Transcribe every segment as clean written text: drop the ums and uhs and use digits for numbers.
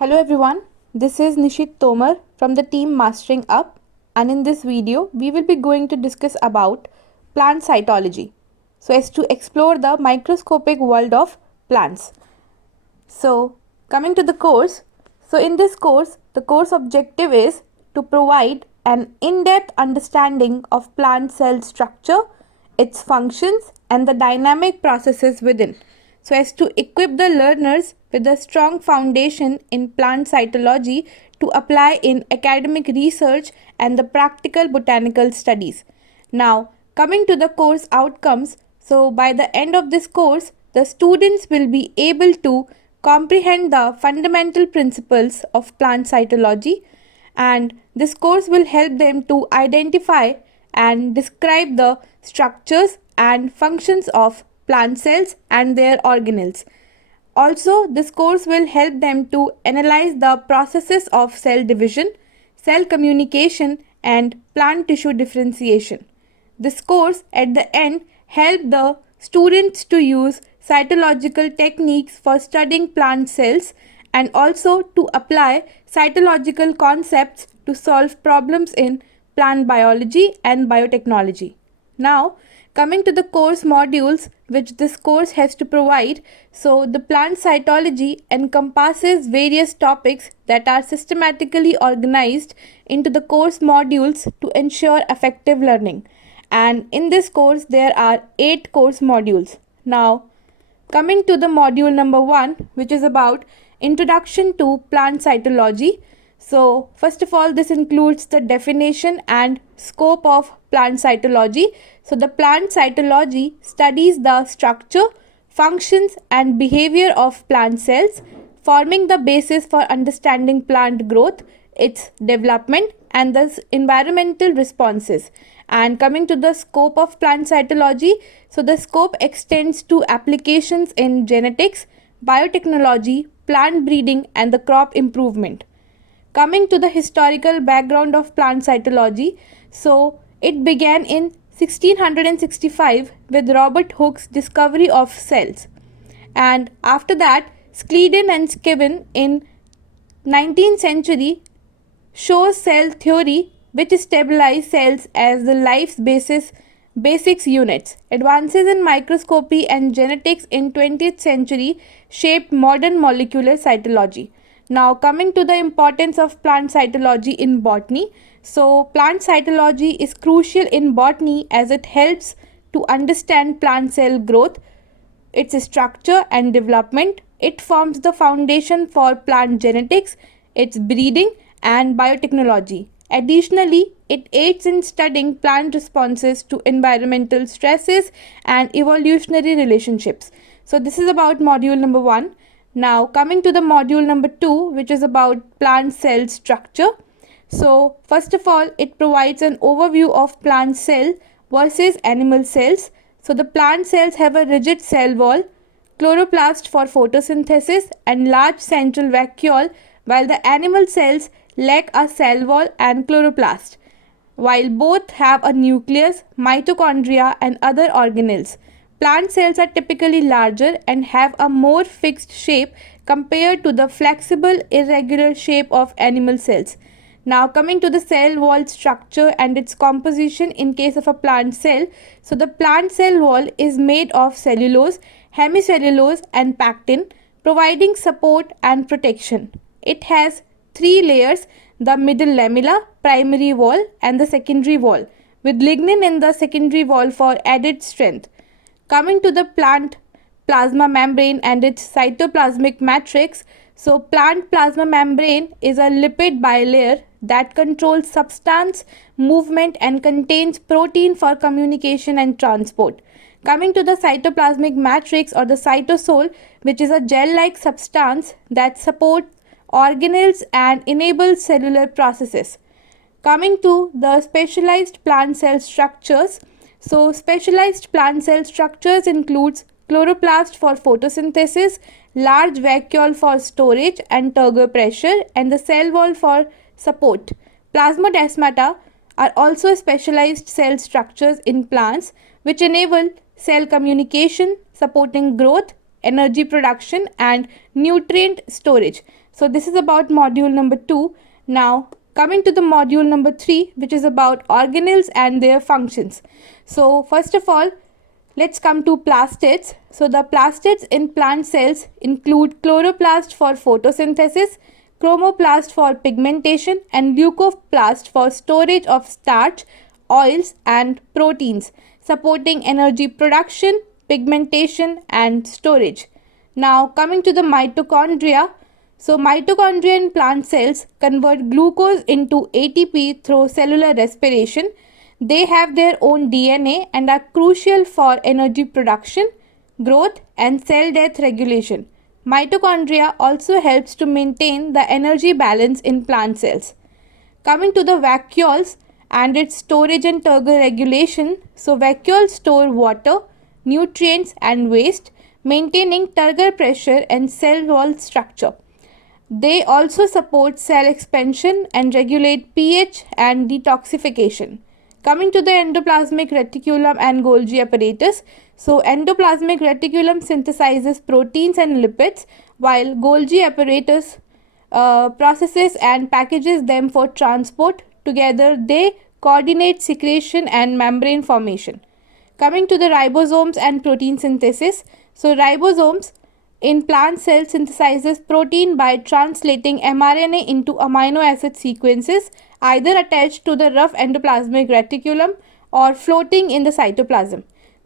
Hello everyone, this is Nishit Tomar from the team Mastering Up, and in this video we will be going to discuss about plant cytology so as to explore the microscopic world of plants. So coming to the course, in this course the course objective is to provide an in-depth understanding of plant cell structure, its functions and the dynamic processes within, so as to equip the learners with a strong foundation in plant cytology to apply in academic research and the practical botanical studies. Now, coming to the course outcomes, so by the end of this course, the students will be able to comprehend the fundamental principles of plant cytology, and this course will help them to identify and describe the structures and functions of plant cells and their organelles. Also, this course will help them to analyze the processes of cell division, cell communication, and plant tissue differentiation. This course at the end help the students to use cytological techniques for studying plant cells and also to apply cytological concepts to solve problems in plant biology and biotechnology. Now, coming to the course modules which this course has to provide, so the plant cytology encompasses various topics that are systematically organized into the course modules to ensure effective learning. And in this course, there are 8 course modules. Now, coming to the module number 1, which is about Introduction to Plant Cytology. So, first of all, this includes the definition and scope of plant cytology. So, the plant cytology studies the structure, functions, and behavior of plant cells, forming the basis for understanding plant growth, its development, and the environmental responses. And coming to the scope of plant cytology, so the scope extends to applications in genetics, biotechnology, plant breeding, and the crop improvement. Coming to the historical background of plant cytology, so it began in 1665 with Robert Hooke's discovery of cells, and after that Schleiden and Skiven in 19th century shows cell theory which stabilized cells as the life's basics units. Advances in microscopy and genetics in 20th century shaped modern molecular cytology. Now, coming to the importance of plant cytology in botany. So, plant cytology is crucial in botany as it helps to understand plant cell growth, its structure and development. It forms the foundation for plant genetics, its breeding, and biotechnology. Additionally, it aids in studying plant responses to environmental stresses and evolutionary relationships. So, this is about module number 1. Now, coming to the module number 2, which is about plant cell structure. So, first of all, it provides an overview of plant cell versus animal cells. So, the plant cells have a rigid cell wall, chloroplast for photosynthesis, and large central vacuole, while the animal cells lack a cell wall and chloroplast, while both have a nucleus, mitochondria, and other organelles. Plant cells are typically larger and have a more fixed shape compared to the flexible, irregular shape of animal cells. Now, coming to the cell wall structure and its composition in case of a plant cell. So, the plant cell wall is made of cellulose, hemicellulose, and pectin, providing support and protection. It has 3 layers: the middle lamella, primary wall, and the secondary wall, with lignin in the secondary wall for added strength. Coming to the plant plasma membrane and its cytoplasmic matrix. So, plant plasma membrane is a lipid bilayer that controls substance movement and contains protein for communication and transport. Coming to the cytoplasmic matrix or the cytosol, which is a gel-like substance that supports organelles and enables cellular processes. Coming to the specialized plant cell structures. So, specialized plant cell structures includes chloroplast for photosynthesis, large vacuole for storage and turgor pressure, and the cell wall for support. Plasmodesmata are also specialized cell structures in plants which enable cell communication, supporting growth, energy production, and nutrient storage. So this is about module number 2. Now coming to the module number 3, which is about organelles and their functions. So first of all, let's come to plastids. So the plastids in plant cells include chloroplast for photosynthesis, chromoplast for pigmentation, and leucoplast for storage of starch, oils, and proteins, supporting energy production, pigmentation, and storage. Now coming to the mitochondria. So mitochondria in plant cells convert glucose into ATP through cellular respiration. They have their own DNA and are crucial for energy production, growth, and cell death regulation. Mitochondria also helps to maintain the energy balance in plant cells. Coming to the vacuoles and its storage and turgor regulation. So vacuoles store water, nutrients, and waste, maintaining turgor pressure and cell wall structure. They also support cell expansion and regulate pH and detoxification. Coming to the endoplasmic reticulum and Golgi apparatus. So endoplasmic reticulum synthesizes proteins and lipids, while Golgi apparatus processes and packages them for transport. Together they coordinate secretion and membrane formation. Coming to the ribosomes and protein synthesis. So ribosomes in plant cells synthesizes protein by translating mRNA into amino acid sequences, either attached to the rough endoplasmic reticulum or floating in the cytoplasm,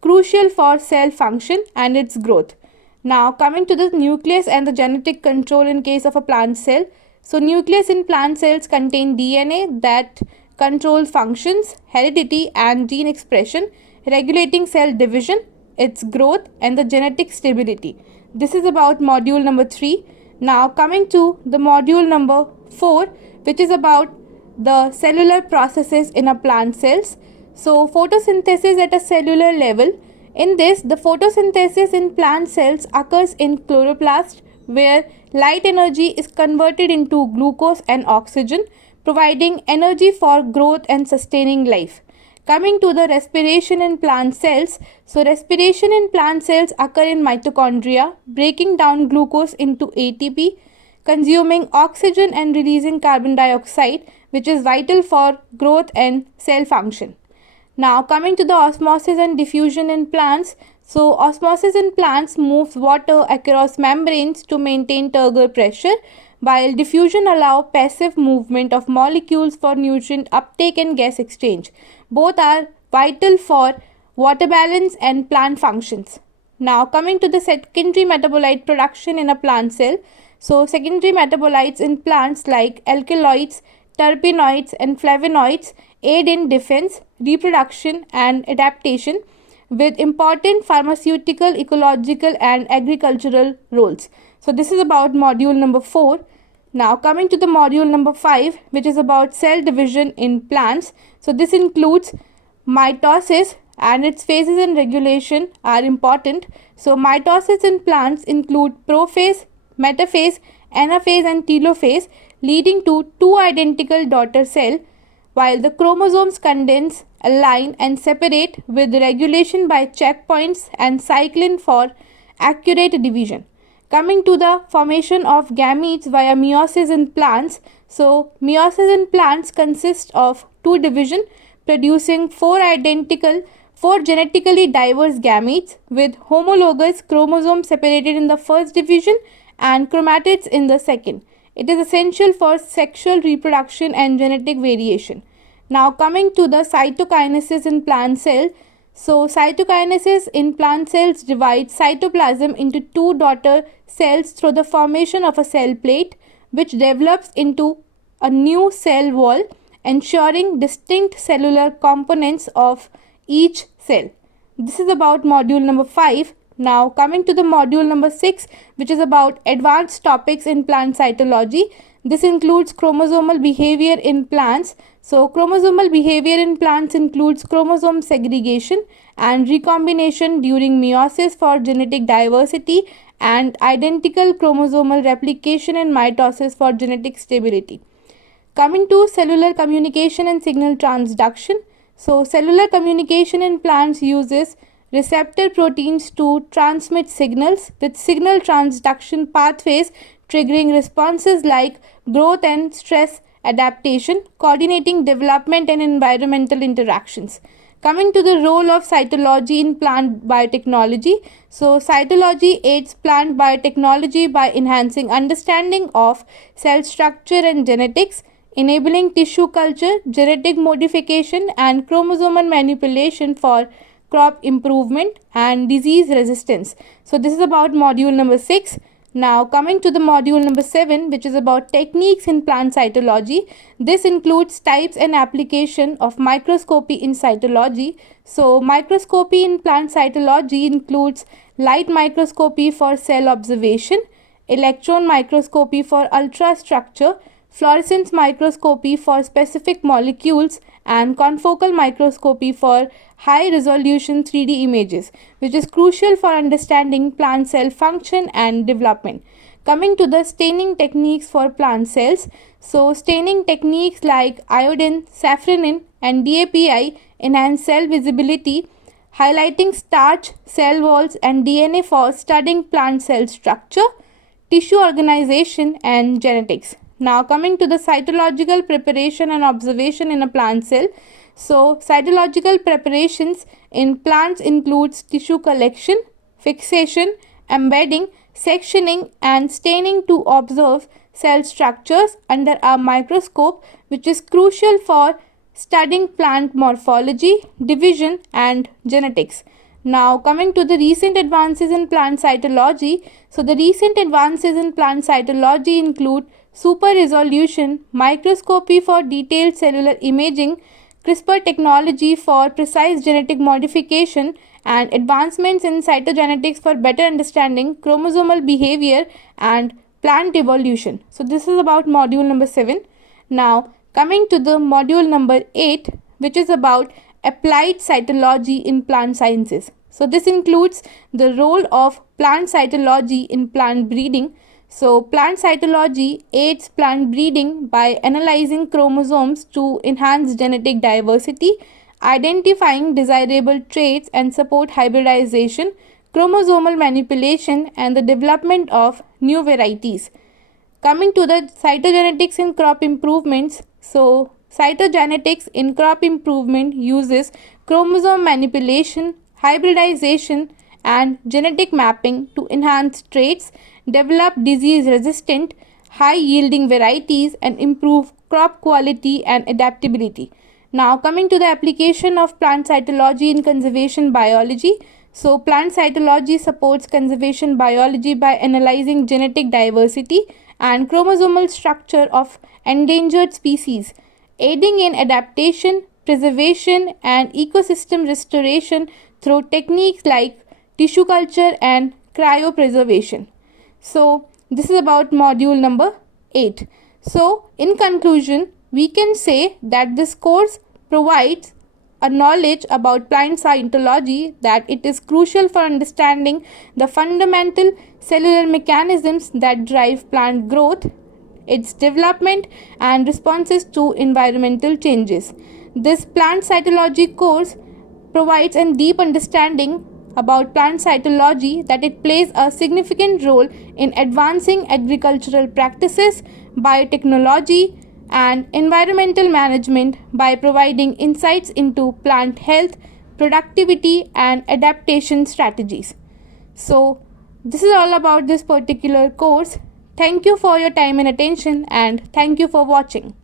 crucial for cell function and its growth. Now coming to the nucleus and the genetic control in case of a plant cell. So nucleus in plant cells contain DNA that controls functions, heredity, and gene expression, regulating cell division, its growth, and the genetic stability. This is about module number 3. Now coming to the module number 4, which is about the cellular processes in a plant cells. So photosynthesis at a cellular level. In this, the photosynthesis in plant cells occurs in chloroplast, where light energy is converted into glucose and oxygen, providing energy for growth and sustaining life. Coming to the respiration in plant cells. So respiration in plant cells occur in mitochondria, breaking down glucose into ATP, consuming oxygen and releasing carbon dioxide, which is vital for growth and cell function. Now coming to the osmosis and diffusion in plants. So osmosis in plants moves water across membranes to maintain turgor pressure, while diffusion allows passive movement of molecules for nutrient uptake and gas exchange. Both are vital for water balance and plant functions. Now coming to the secondary metabolite production in a plant cell. So secondary metabolites in plants like alkaloids, terpenoids, and flavonoids aid in defense, reproduction, and adaptation, with important pharmaceutical, ecological, and agricultural roles. So this is about module number 4. Now coming to the module number 5, which is about cell division in plants. So this includes mitosis, and its phases and regulation are important. So mitosis in plants include prophase, metaphase, anaphase, and telophase, leading to two identical daughter cells, while the chromosomes condense, align, and separate, with regulation by checkpoints and cyclin for accurate division. Coming to the formation of gametes via meiosis in plants. So meiosis in plants consists of two division, producing four genetically diverse gametes, with homologous chromosomes separated in the first division and chromatids in the second. It is essential for sexual reproduction and genetic variation. Now coming to the cytokinesis in plant cell. So cytokinesis in plant cells divides cytoplasm into two daughter cells through the formation of a cell plate, which develops into a new cell wall, ensuring distinct cellular components of each cell. This is about module number 5. Now coming to the module number 6, which is about advanced topics in plant cytology. This includes chromosomal behavior in plants. So chromosomal behavior in plants includes chromosome segregation and recombination during meiosis for genetic diversity, and identical chromosomal replication in mitosis for genetic stability. Coming to cellular communication and signal transduction. So cellular communication in plants uses receptor proteins to transmit signals, with signal transduction pathways triggering responses like growth and stress adaptation, coordinating development and environmental interactions. Coming to the role of cytology in plant biotechnology. So, cytology aids plant biotechnology by enhancing understanding of cell structure and genetics, enabling tissue culture, genetic modification, and chromosomal manipulation for crop improvement and disease resistance. So, this is about module number 6. Now, coming to the module number 7, which is about techniques in plant cytology. This includes types and application of microscopy in cytology. So, microscopy in plant cytology includes light microscopy for cell observation, electron microscopy for ultrastructure, fluorescence microscopy for specific molecules, and confocal microscopy for high resolution 3D images, which is crucial for understanding plant cell function and development. Coming to the staining techniques for plant cells. So, staining techniques like iodine, safranin, and DAPI enhance cell visibility, highlighting starch, cell walls, and DNA for studying plant cell structure, tissue organization, and genetics. Now, coming to the cytological preparation and observation in a plant cell. So, cytological preparations in plants includes tissue collection, fixation, embedding, sectioning, and staining to observe cell structures under a microscope, which is crucial for studying plant morphology, division, and genetics. Now, coming to the recent advances in plant cytology. So, the recent advances in plant cytology include super resolution microscopy for detailed cellular imaging, CRISPR technology for precise genetic modification, and advancements in cytogenetics for better understanding chromosomal behavior and plant evolution. So, this is about module number 7. Now, coming to the module number 8, which is about applied cytology in plant sciences. So, this includes the role of plant cytology in plant breeding. So, plant cytology aids plant breeding by analyzing chromosomes to enhance genetic diversity, identifying desirable traits, and support hybridization, chromosomal manipulation, and the development of new varieties. Coming to the cytogenetics in crop improvements. So, cytogenetics in crop improvement uses chromosome manipulation, hybridization, and genetic mapping to enhance traits, develop disease resistant, high yielding varieties, and improve crop quality and adaptability. Now, coming to the application of plant cytology in conservation biology. So, plant cytology supports conservation biology by analyzing genetic diversity and chromosomal structure of endangered species, aiding in adaptation, preservation, and ecosystem restoration through techniques like tissue culture and cryopreservation. So, this is about module number 8. So, in conclusion, we can say that this course provides a knowledge about plant cytology, that it is crucial for understanding the fundamental cellular mechanisms that drive plant growth, its development, and responses to environmental changes. This plant cytology course provides a deep understanding about plant cytology, that it plays a significant role in advancing agricultural practices, biotechnology, and environmental management by providing insights into plant health, productivity, and adaptation strategies. So, this is all about this particular course. Thank you for your time and attention, and thank you for watching.